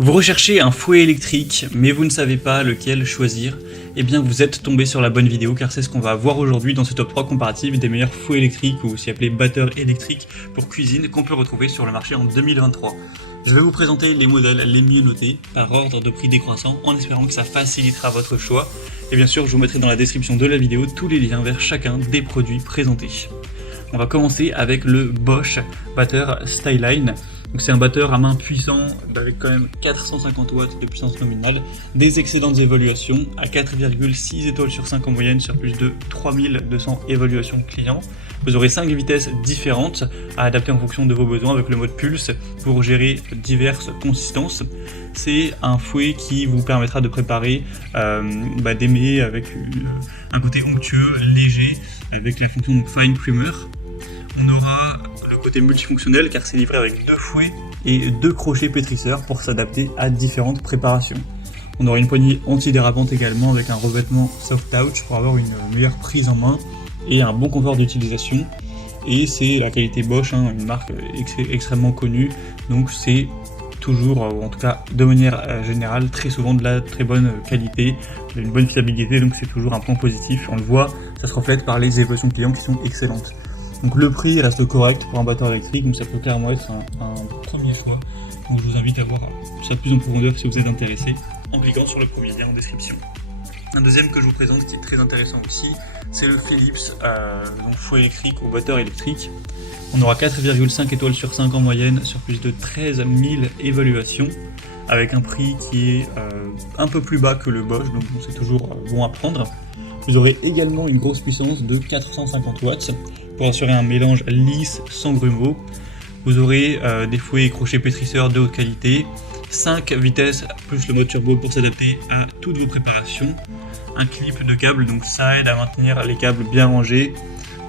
Vous recherchez un fouet électrique, mais vous ne savez pas lequel choisir, eh bien vous êtes tombé sur la bonne vidéo car c'est ce qu'on va voir aujourd'hui dans ce top 3 comparatif des meilleurs fouets électriques ou aussi appelés batteurs électriques pour cuisine qu'on peut retrouver sur le marché en 2023. Je vais vous présenter les modèles les mieux notés par ordre de prix décroissant en espérant que ça facilitera votre choix. Et bien sûr je vous mettrai dans la description de la vidéo tous les liens vers chacun des produits présentés. On va commencer avec le Bosch batteur Styline. C'est un batteur à main puissant avec quand même 450 watts de puissance nominale, des excellentes évaluations à 4,6 étoiles sur 5 en moyenne sur plus de 3200 évaluations clients. Vous aurez 5 vitesses différentes à adapter en fonction de vos besoins avec le mode pulse pour gérer diverses consistances. C'est un fouet qui vous permettra de préparer des mets avec un côté onctueux, léger, avec la fonction Fine Creamer. On aura le côté multifonctionnel car c'est livré avec 2 fouets et 2 crochets pétrisseurs pour s'adapter à différentes préparations. On aura une poignée antidérapante également avec un revêtement soft touch pour avoir une meilleure prise en main et un bon confort d'utilisation. Et c'est la qualité Bosch, une marque extrêmement connue, donc c'est toujours, ou en tout cas de manière générale, très souvent de la très bonne qualité, une bonne fiabilité, donc c'est toujours un point positif. On le voit, ça se reflète par les évaluations clients qui sont excellentes. Donc le prix reste correct pour un batteur électrique, donc ça peut clairement être un premier choix. Donc je vous invite à voir ça plus en profondeur si vous êtes intéressé en cliquant sur le premier lien en description. Un deuxième que je vous présente qui est très intéressant aussi, c'est le Philips donc fouet électrique ou batteur électrique. On aura 4,5 étoiles sur 5 en moyenne sur plus de 13 000 évaluations avec un prix qui est un peu plus bas que le Bosch, donc c'est toujours bon à prendre. Vous aurez également une grosse puissance de 450 watts pour assurer un mélange lisse sans grumeaux. Vous aurez des fouets et crochets pétrisseurs de haute qualité, 5 vitesses plus le mode turbo pour s'adapter à toutes vos préparations, un clip de câble, donc ça aide à maintenir les câbles bien rangés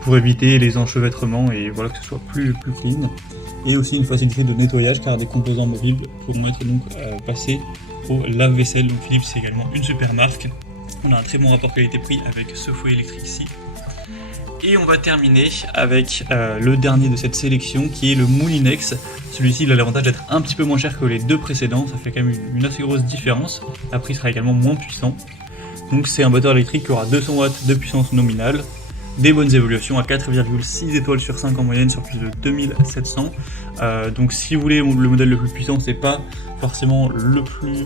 pour éviter les enchevêtrements et voilà que ce soit plus clean. Et aussi une facilité de nettoyage car des composants mobiles pourront être donc passés au lave-vaisselle. Donc Philips c'est également une super marque. On a un très bon rapport qualité-prix avec ce fouet électrique-ci. Et on va terminer avec le dernier de cette sélection qui est le Moulinex. Celui-ci il a l'avantage d'être un petit peu moins cher que les deux précédents, ça fait quand même une assez grosse différence. Le prix sera également moins puissant. Donc c'est un batteur électrique qui aura 200 watts de puissance nominale, des bonnes évaluations à 4,6 étoiles sur 5 en moyenne sur plus de 2700. Donc si vous voulez le modèle le plus puissant, c'est pas forcément le plus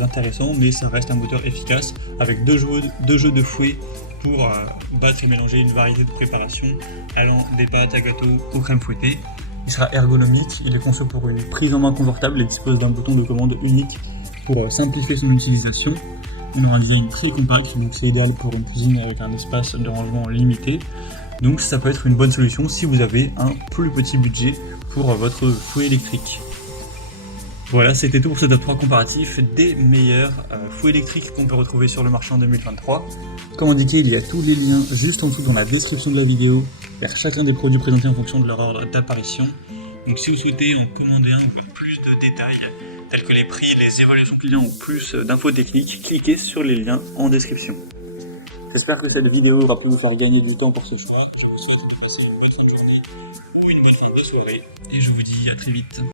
intéressant, mais ça reste un moteur efficace avec deux jeux de fouet pour battre et mélanger une variété de préparations allant des pâtes à gâteau aux crèmes fouettées. Il sera ergonomique, il est conçu pour une prise en main confortable et dispose d'un bouton de commande unique pour simplifier son utilisation. Il aura un design très compact, donc c'est idéal pour une cuisine avec un espace de rangement limité. Donc ça peut être une bonne solution si vous avez un plus petit budget pour votre fouet électrique. Voilà, c'était tout pour ce top 3 comparatif des meilleurs fouets électriques qu'on peut retrouver sur le marché en 2023. Comme indiqué, il y a tous les liens juste en dessous dans la description de la vidéo vers chacun des produits présentés en fonction de leur ordre d'apparition. Donc si vous souhaitez en commander un ou plus de détails, tels que les prix, les évaluations clients ou plus d'infos techniques, cliquez sur les liens en description. J'espère que cette vidéo aura pu vous faire gagner du temps pour ce choix. Je vous souhaite de passer une bonne fin de journée ou une bonne fin de soirée et je vous dis à très vite.